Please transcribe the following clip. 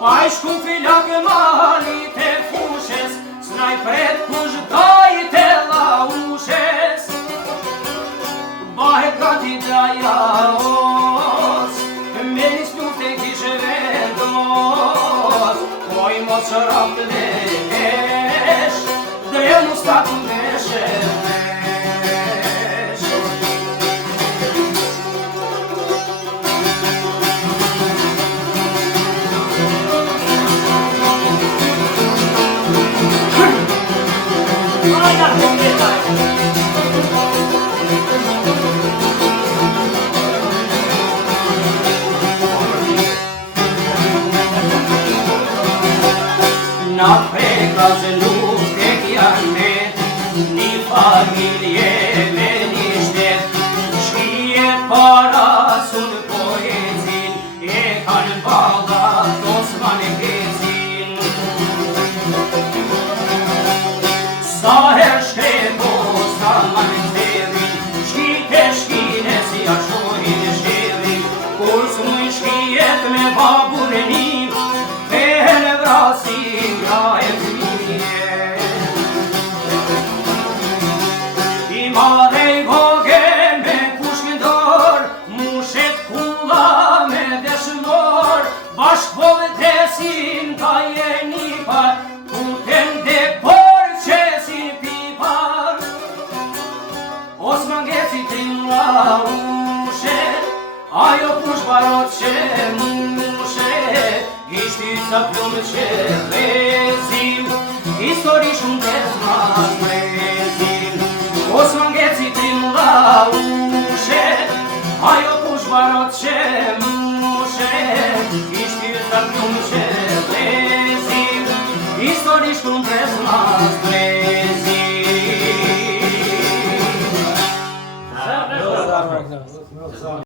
Pa i shku filak malit e fushes, s'naj pret kush dajt e laushes. Bahet gati draja os, me nis luft e kishe vedos. Poj mos shërap të desh, dhe mu staku ndeshe Na prekla se luft e kiamet, një familje me një shtet, shkijet para sun poezin, e kanë ballat Osman e Kezin. Sa her shkrebo, sa manë shterin, shkite shkine si ashojnë shterin, kur s'muj shkijet me babun e nim, në vrasin ja e fëmije. I madhe i vogën me kush këndor, mushet kulla me deshmor, bashk po vëdesin ka jeni par, kuten dhe por qesin pipar. Osman Geci trimla ushet, ajo kush barot që mushet, ishti sa plumë që lezim, histori shumë të zmas prezim. Osman Geci trimla ushet, ajo kush barot që mushet, ishti sa plumë që lezim, histori shumë të zmas prezim.